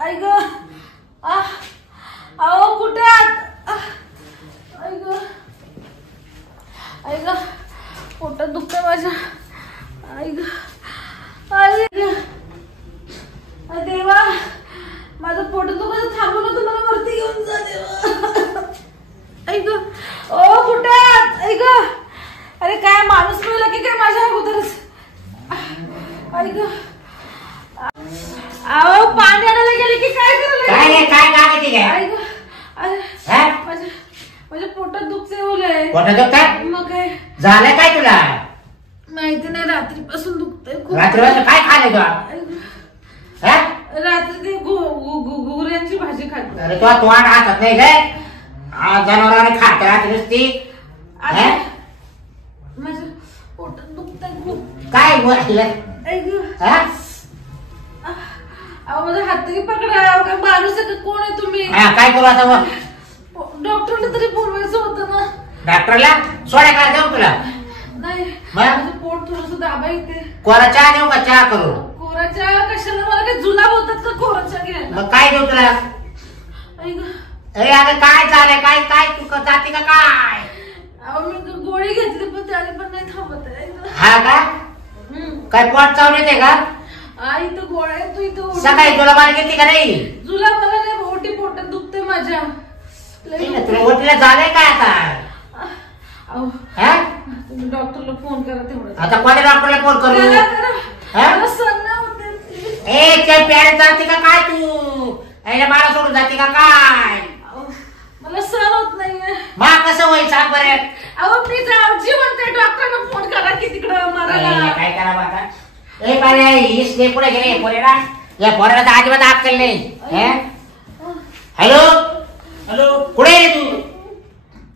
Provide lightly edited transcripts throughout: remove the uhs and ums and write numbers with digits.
आई ग अहो कुठे आहात? आई ग पोटात दुखतंय माझ्या. आई ग आई देवा माझं पोट दुखत थांबवलं तुम्हाला वरती घेऊन जा देवा. आई ग ओ कुठे आहात? आई ग अरे काय माणूस मिळाला की काय माझ्या अगोदरच. आई ग अहो पाणी आणायला गेले की काय करायला? काय काम आहे ते? आई ग अरे माझ्या पोटात दुखते ओलय. पोटात दुखतंय? मग काय झालं काय तुला? माहिती नाही रात्रीपासून दुखतंय खूप. रात्रीपासून काय खाल्लं तू? रात्री ते घुगऱ्यांची भाजी खाते. अरे तू तोंड हातात नाही काय? जनावरांनी खात राहते नुसती. माझ्या पोटात दुखतंय खूप. काय बोललं? अहो माझा हात तरी पकडा. काय माणूस आहे का? कोण आहे तुम्ही? काय करू आता? डॉक्टरला तरी बोलवायचं होतं ना. डॉक्टरला सोड्या काय देऊ तुला? नाही माझं पोट थोडस दाबा येते. कोरा चहा देऊ का? चहा करू? कोरा चहा कशाला? मला काय जुलाब होतात का कोरा चहा घ्यायला? मग काय देऊ तुला? अरे काय झालंय? काय काय तू जाते का काय? अहो मी गोळी घेतली पण त्याने पण नाही थांबत आहे. हा का? काय पोट चावून येते का? आई तर गोळ्या तू इथं सकाळी तुला मला घेते का नाही? जुलाब मला नाही. ओटी पोटात दुखते माझ्या. तुला ओटीला झालंय काय आता? तुम्ही डॉक्टरला फोन करा तेवढं. आता कोणत्या डॉक्टरला फोन करू? मला सण होते. ए त्या प्यारे जाते का काय तू? मला सोडून जाते का काय? मला सण होत नाहीये. मा कसं होईल सांग बरं? अहो मी जावची म्हणते. डॉक्टरला फोन करा की तिकडं मला काय करावं आता? ए पारे इसले पुढे गेले पोरेला. या पोरेला तर अजिबात अक्कल नाही. हॅलो हॅलो कुठे आहे तू?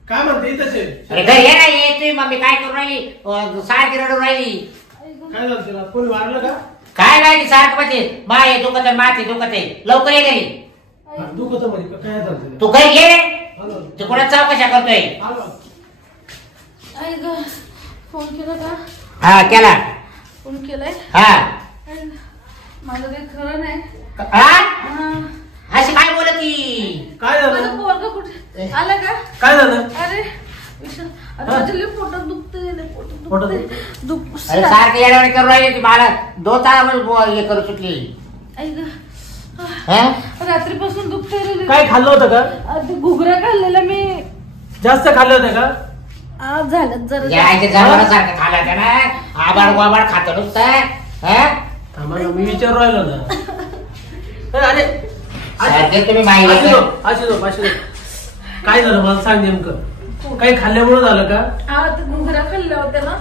काय म्हणते तसे? अरे घरी ये ना. ये तुम्ही मम्मी काय करू राहिली? सारखी रडून राहिली. काय झालं तिला? कोणी मारलं का? काय नाही सारखं म्हणजे माय दुखत आहे माती दुखत आहे. लवकर ये घरी. दुखत मध्ये काय झालं तिला? तू घरी ये. तू कोणा चौकशा करतोय? आई ग फोन केला का? हा केला. फोन केलाय? हा माझं काही खरं नाही. अशी काय बोलती? काय झालं? माझं पोरगं कुठे आला का? काय झालं? अरे माझ्या लई पोटात दुखतंय. अरे सारखी येड्यावानी करू राहिली ती. मला 2 तास हे करू सुटली. आई ग रात्रीपासून दुखतंय. काय खाल्लं होतं का? ते घुगऱ्या खाल्लेला मी. जास्त खाल्लं होतं का? झालं जरा. जनावरांसारखं खाल्लं का ना? आबाड वाबाड खात नुसतं. मी विचारू राहिलो ना. अरे तुम्ही माहिती काय झालं मला सांग नेमकं. काही खाल्ल्यामुळे झालं का? ते घुगऱ्या खाल्ल्या होत्या ना.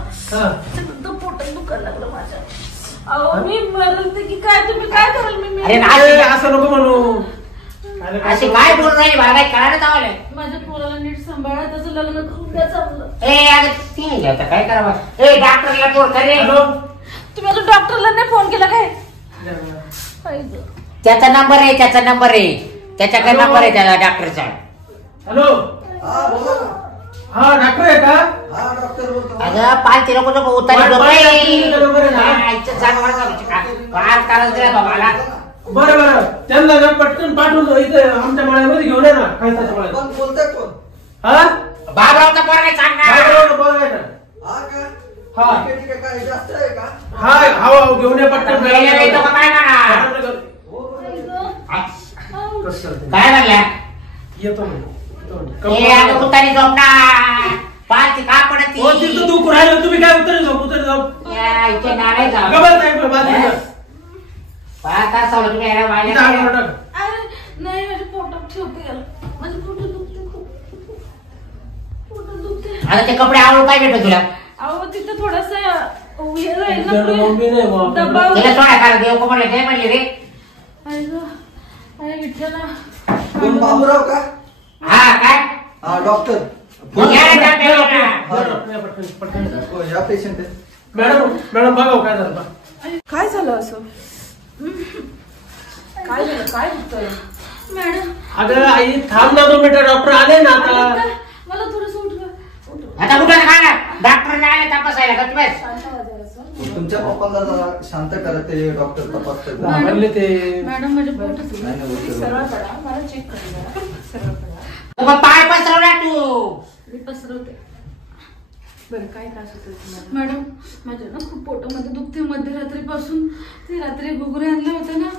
पोटात दुखायला लागलं माझ्या. अहो मी मरते की काय? तुम्ही काय कराल? मी अरे असं नको म्हणू. अशी काय बोलून राहिली? मला काय कळायला चावलंय. माझ्या पोराला नीट सांभाळा. त्याचं लग्न करून द्या चांगलं. आता काय करावं? डॉक्टरला फोन करे. तुम्ही अजून डॉक्टरला नाही फोन केला काय? त्याचा नंबर आहे. त्याच्याकडे नंबर आहे त्याला डॉक्टरचा. हॅलो हा डॉक्टर आहे का? अगं 5 लोक उतारी मला. बरं बरं त्यांना ना पटकन पाठवून इथे आमच्या मळ्यामध्ये घेऊन ये ना. खायचा मळ्यात. कोण बोलतोय? कोण? हा बाबरावचा पोरगा सांग ना. हा घेऊन ये पटकन. काय म्हणल्या? येतो उतारी झोपणार. पाच का पडती तू राहिलं. तुम्ही काय उतरे जाऊ उतरे जाऊ. इथे नाळे जाऊ. पाच तास तुम्ही नाही माझ्या पोटात ठेवते याला. माझं पोटात दुखते खूप. पोटात दुखते. आता ते कपडे आवडून काय भेटत तुला? अहो तिथे थोडासा दबाव सोडा कारण देव को म्हणले म्हणले रे. कोण बाबूराव का? हा काय? हा डॉक्टर. या पेशंट आहे. मॅडम बघा काय झालं. काय झालं असं? काय झालं? काय होतंय मॅडम? अगं आई थांब ना 2 मिनिटं. डॉक्टर आले ना आता. मला थोडंसं उठवा. आता कुठं खा ना. डॉक्टर आले तपासायला का? तुम्ही तुमच्या पप्पाला जरा शांत करा, ते डॉक्टर तपासतात. घाबरले ते. मॅडम माझ्या पोटात नाही, नाही, होतं. सरळ पडा, मला चेक करू द्या. सरळ पडा. मग पाय पसरवला तू. मी पसरवते. बरं, काय त्रास होतो तुम्हाला? मॅडम माझ्या ना खूप पोटामध्ये दुखते मध्यरात्रीपासून. ते रात्री घुगरे आणले होते ना,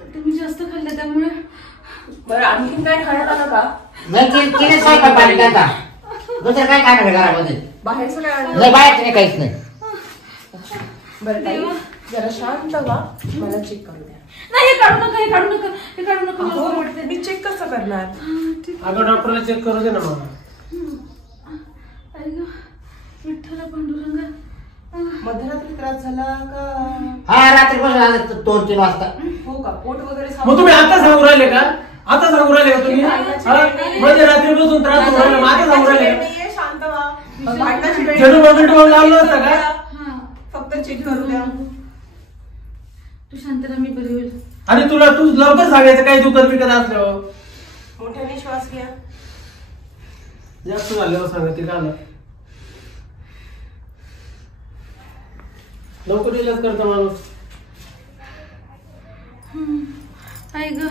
तर ते मी जास्त खाल्ले त्यामुळे. बरं, आणखीन काय खाण्यात आलं का? नाही तिने स्वयंपाक पाणी आता दुसरं काय खाणार आहे घरामध्ये? बाहेरचं काय आणलं? नाही बाहेरचं नाही, काहीच नाही. बरं ताई, जरा शांत व्हा, मला चेक करू द्या. नाही, हे काढू नका, हे काढू नका, हे काढू नका. मला अहो, वाटते मी चेक कसं करणार? अगं डॉक्टरला चेक करू दे ना मला. विठ्ठला पांडुरंगा. मध्यरात्री त्रास झाला का? हा रात्रीपासून आज 2-3 वाजता. हो का? पोट वगैरे मग तुम्ही आता सांगू राहिले का? आता सांगू राहिले का तुम्ही? म्हणजे रात्रीपासून त्रास होऊ राहिला, मग आता सांगू राहिले का? नाहीये, शांत व्हा. भांडणाची वेळ चेडू बॉम्ब लावलं होतं का? हा, फक्त चेक करू द्या. तू शांत राहा, मी बरी होईल. आणि तू लवकर सांगायचं काही दुखत बिकत असल्यावर. मोठ्याने श्वास घ्या. जास्त झाल्यावर सांगते का ना, लवकर इलाज करतो माणूस. आई ग,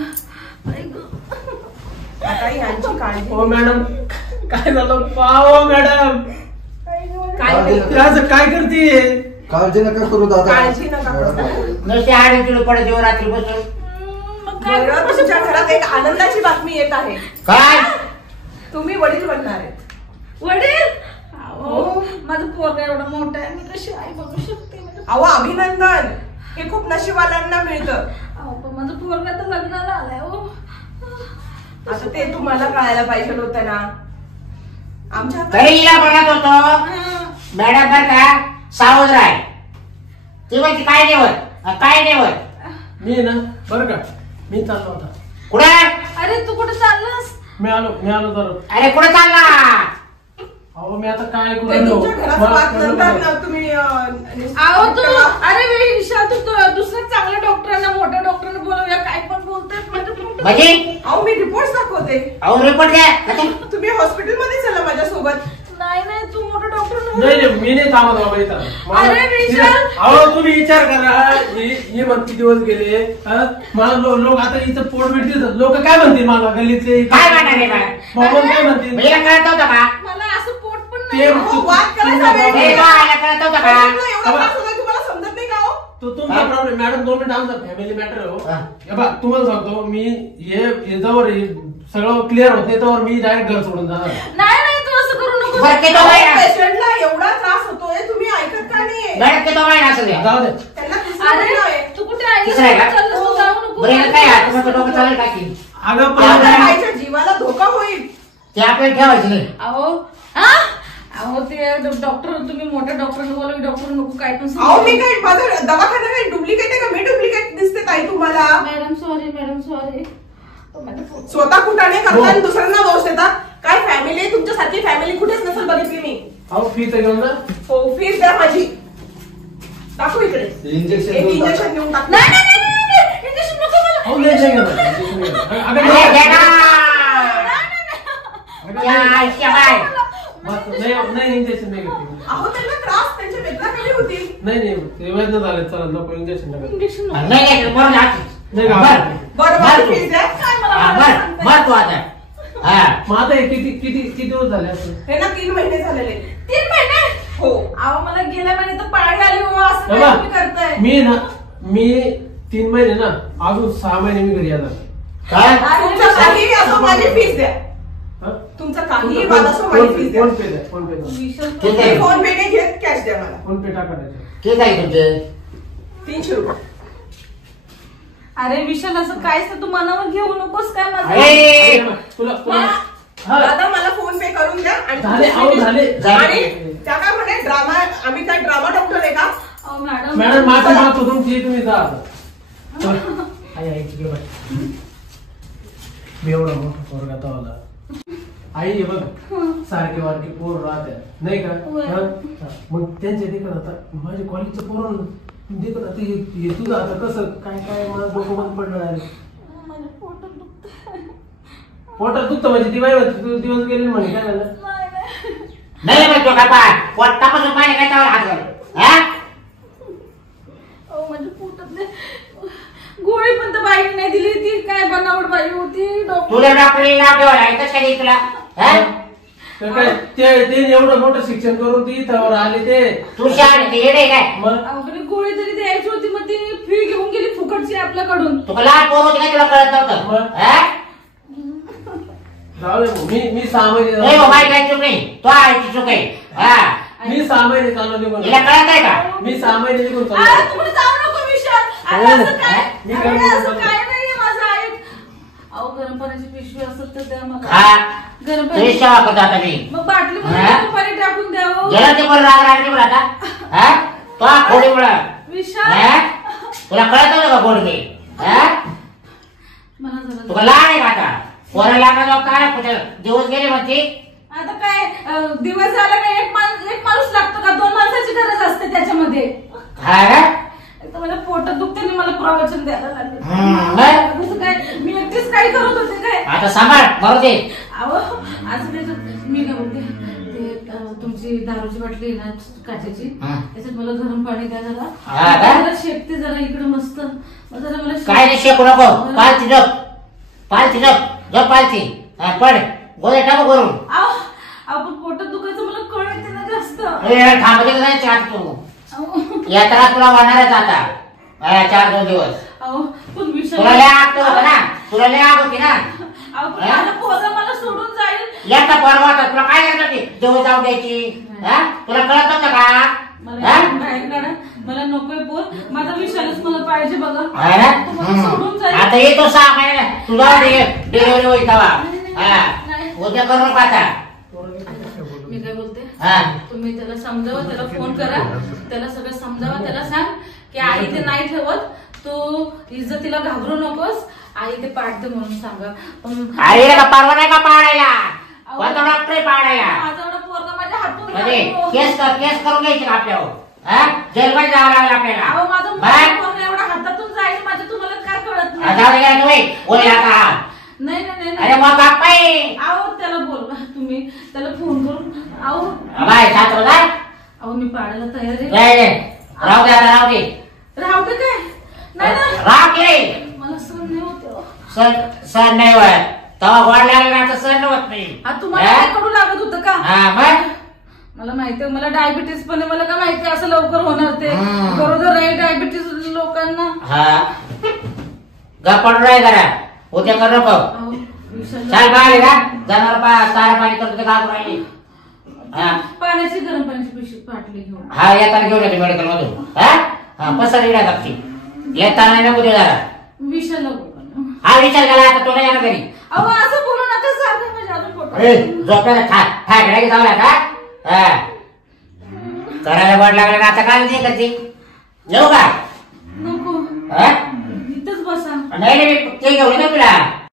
आई ग. आता यांची काळजी. हो मॅडम, काय झालं? पाव मॅडम, काय काळजी नाही. ते असं काय करते? काळजी नका करू दादा. काळजी नका करू. मॅडम. नुसते आडे तिडे पडत येऊ रात्रीपासून. मग काय बरं, तुमच्या घरात एक आनंदाची बातमी येत आहे. काय? तुम्ही वडील बनणार आहेत. वडील? अहो, माझं पोरगा एवढा मोठा आहे, मी कशी आई बघू शकते? अहो, अभिनंदन. हे खूप नशिबवाल्यांना मिळतं. अहो, पण माझं पोरगा तर लग्नाला आलाय. हो, आता ते तुम्हाला कळायला पाहिजे होतं ना. आमच्या हातात- तरी हिला म्हणत होतो मॅडम बर का सावध राह. ती म्हणते काय नेवत. मी ना बरं का, मी चाललो होता. कुठं? अरे तू कुठे चाललास? मी आलो तर. अरे कुठं चालला? अहो मी आता काय करू ते राहिलो? तुमच्या घरात मला- वाचनंतर ना तुम्ही अहो तू, अरे विशाल, तू दुसऱ्या चांगल्या डॉक्टरांना, मोठ्या डॉक्टरांना बोलवूया. काय पण बोलतात माझ्या पोटात. म्हणजे अहो, मी रिपोर्ट दाखवते. अहो रिपोर्ट द्या. तुम्ही हॉस्पिटलमध्ये चला माझ्यासोबत. नाही नाही, तू मोठं डॉक्टर नाही मी नाही थांबत बाबा इथं. अरे विशाल! अहो तुम्ही विचार करा, हे किती दिवस गेले. मला लोक आता इथं पोट भेटतील, लोक काय म्हणतील मला गल्लीतले? काय म्हणणार आहे बा? बाबा काय म्हणतील? म्हणजे कळत होतं का? मला असं पोट पण ते नाही. अहो, वाद करायचा वेळ हे नाही. बा, याला कळत होतं का? एवढा त्रास होतोय, तुम्हाला समजत नाही का हो? तो तुमचा प्रॉब्लेम मॅडम. 2 मिनिट आमचा फॅमिली मॅटर हो. हा. हे बा तुम्हाला सांगतो मी, हे जवळ सगळं क्लिअर होते त्यावर मी डायरेक्ट घर सोडून जाणार. नाही नाही, तू असं करू नको. बरं, ते तो महिना. पेशंटला एवढा त्रास होतोय, तुम्ही ऐकत का नाहीये? मॅडम ते तो महिना असू द्या. जाऊ दे. त्यांना तिसरा महिना आहे. अरे तू कुठे आहे? तिसरं आहे का? चाललं तू, जाऊ नको. बरं याला काय आहे? तुम्हाला डोकं चालेल टाकी. अगं आपल्या पण बाईच्या जीवाला धोका होईल. ते आपल्याला ठेवायचं नाही. अहो, हा? अहो ते डॉक्टर, तुम्ही मोठ्या डॉक्टरांना बोलवा. डॉक्टर नको काय पण सांगू. अहो, मी काय माझा दवाखाना काय डुप्लिकेट आहे का? मी डुप्लिकेट दिसते ताई तुम्हाला? Madam sorry, madam sorry. स्वतः कुठाने करता आणि दुसऱ्यांना दोष देतात. काय फॅमिली आहे तुमच्यासारखी? फॅमिली कुठेच नसेल बघितली मी. अहो फी तर घेऊन जा. हो, फीस द्या माझी. दाखव इकडे. इंजेक्शन एक देऊन इंजेक्शन टाका. देऊन टाक. नाही नाही नाही, नाही, नाही. इंजेक्शन नको मला. अहो नाही घेणार. अगं अरे नाही. घे ना. या, आयशा बाय. नाही इंजेक्शन नाही घेते. अहो, त्यांना त्रास त्यांच्या वेदना कमी होतील. नाही ते वेदना झाले. चला नको इंजेक्शन नका. इंजेक्शन नको. नाही नाही, बरं झालं. नाही बरं. का? बरं, बरं तू. फीस द्या. काय मला हा, सांगताय? बरं तू आता. हा. मग आता हे किती दिवस झाले असं? हे ना 3 महिने झालेले. 3 महिने? हो. अहो मला गेल्या महिन्यात तर पाळी आली हो. असं काय बाबा, तुम्ही करताय? मी 3 महिने ना, अजून 6 महिने मी घरी येणार. काय? तुमचं काहीही असो माझी फीस द्या. हा? तुमचं काहीही वाद असो माझी फीस द्या. फोन पे द्या. फोन पे द्या. विशाल, ठीक आहे. मी फोन पे नाही घेत, कॅश द्या मला. फोन पे टाका त्याच्यात. ठीक आहे तुमचे. 300 रुपये. अरे विशाल, असं कायच तू मनावर घेऊ नकोस काय माझं. अरे तुला हा, दादा मला फोन पे करून द्या. आणि झाले अहो झाले. आणि त्या काय म्हणे, ड्रामा, आम्ही काय ड्रामा डॉक्टर आहे का? अहो मॅडम, मॅडम माफी मागतो तुमची. तुम्ही जा आता. आई तिकडे बाय. मी एवढा मोठा पोरगा तवाला. आई हे बघ, सारखे वारखे पोर राहतात नाही का? होय. हा? मग त्यांचे देखत आता माझ्या कॉलेजचं पोरण देखत आता हे तुझं आता कसं काय माझं डोकं बंद पडणार आहे. माझ्या पोटात दुखतंय. पोटात दुखतं म्हणजे ती बाई दिवस गेले म्हणे काय झालं? नाही, नाही. नाही मग तो काय पोटापासून पाणी काय त्यावर हात घाल. हा? उठत नाही. गोळी पण तर बाईक नाही दिली. ती काय बनावट बाई होती. डॉक्टर तुला डॉक्टरला नाव ठेवायला येतच का नाही तुला? हा? तर काय ते एवढं मोठं शिक्षण करून ती इथं आले ते. तू शाळेत येडे काय? मग अवघड गोळी तरी द्यायची होती. मग ती फी घेऊन गेली फुकटची आपल्याकडून. तुला लहान पोर होती काय तुला कळत नव्हतं? मग? हा? जाऊ दे मग. मी 6 महिने ए बाबा काय चूक नाही. तो आईची चूक आहे. हा? मी 6 महिने चाललो निघून. हिला कळत आहे का? मी 6 महिने निघून अरे चाललो. तुम्ही जाऊ नको विशाल. अरे हो ना. असं काय? मी अरे गरम असं करून काय नाहीये माझं ऐक. अहो गरम पाण्याची पिशवी असेल तर द्या मला. हा? गरम तुझी पाणी. सेवा करतो आता मी. मग बाटली हा? मध्ये पाणी टाकून द्यावं. गेला ते बोल राग रागली मला आता. हा? तो खोडी मुळे. विशाल तुला कळत नव्हतं का गोड ते? हा? मला जरा तुला लहान आहे का आता? पोरं लागणार काय कुठे दिवस गेले म्हणते. आता काय दिवस झाला का एक माणूस लागतो का? 2 माणसाची गरज असते त्याच्यामध्ये. हा ना? तर मला पोटात दुखते आणि मला प्रवचन द्यायला हम्म, लागले. कसं काय मी एकटीच काय करत होते काय? आता सांभाळ मरू दे. अहो असं त्याच्यात मी काय बोलते ते तुमची दारूची बाटली आहे ना काचेची हा. त्याच्यात मला गरम पाणी द्या हा जरा. का? जरा शेकते जरा इकडे मस्त. मग जरा मला काय नाही शेकू नको. पालची झोप. पालची झोप. झोप पालची. हा, पड गोळे टाकू करून. आपण पोटात दुखायचं मला कळ येते ना जास्त. थांबते नाही चाट तू. अहो यात्रा तुला होणारच आता. 4-2 दिवस. अहो, पण विषय तुला लय आग होतं ना. तुला लय आग होती ना. अहो, पण माझा पोरगा मला सोडून जाईल. एकटा परवा होता तुला काय करणार ते देऊ जाऊ द्यायची. हा? तुला कळत नव्हतं का? मला हा? बाहेर काढा. मला नकोय पोर. माझा विषयच मला पाहिजे बघा. हा ना? तो मला सोडून जाईल. आता येतो 6 महिने तुला डिलिव्हरी होईल तेव्हा. हा. नाही. उद्या करू नका आता. मी काय बोलते हा. तुम्ही त्याला समजावा. त्याला फोन करा. त्याला सगळं समजावा. त्याला सांग की आई ते नाही ठेवत. तू इज्जतीला घाबरू नकोस. आई ते पाडते म्हणून सांगा. पण आईला का परवा नाही का पाडायला? कोणता डॉक्टर पाडायला? माझा एवढा पोरगा माझ्या हातून म्हणजे घालतो. केस करून घ्यायची का आपल्यावर? हा? जेलमध्ये जावं लागलं आपल्याला. अहो माझा बाय. पोरगा एवढा हातातून जाईल माझ्या तुम्हाला काय कळत जाऊ नाही. दे का तुम्ही? बोल आता. नाही नाही नाही अरे नाही. मग बापाई. अहो त्याला बोलवा तुम्ही. त्याला फोन करून. अहो बाय सात जाय. अहो मी पाडायला तयार आहे. राहू दे आता राहू दे. राहू दे काय? नाही ना राहू दे. मला सहन नाही होत अहो. सण नाही होत. तेव्हा गोड लागला ना आता सण होत नाही. तुम्हाला काय कडू लागत होतं का? हा मग मला माहितीये मला डायबिटीस पण आहे. मला काय माहिती असं लवकर होणार ते. हम्म. बरोबर आहे डायबिटीस लोकांना. हा गप्पड राय जरा. उद्या कर नको. अहो, विषाला- चाल बाहेर का जनावर सारा पाणी करतो ते का राहिली. हा पाण्याची गरम पाण्याची पिशवी पाटली घेऊन. हा येताना घेऊन येतो मेडिकल मधून. हा पसर येणार लागते. येताना नको देऊ जरा. विषाला बोलवा. हा विचार केला आता तुला येणार घरी. अहो असं बोलू नका सारखं म्हणजे अजून पोटात. अरे झोपायला ठाकड्या की जाऊया का? हा करायला वाट लागला ना आता काय नाही करते. येऊ का? नको हा? इथंच बसा. नाही नाही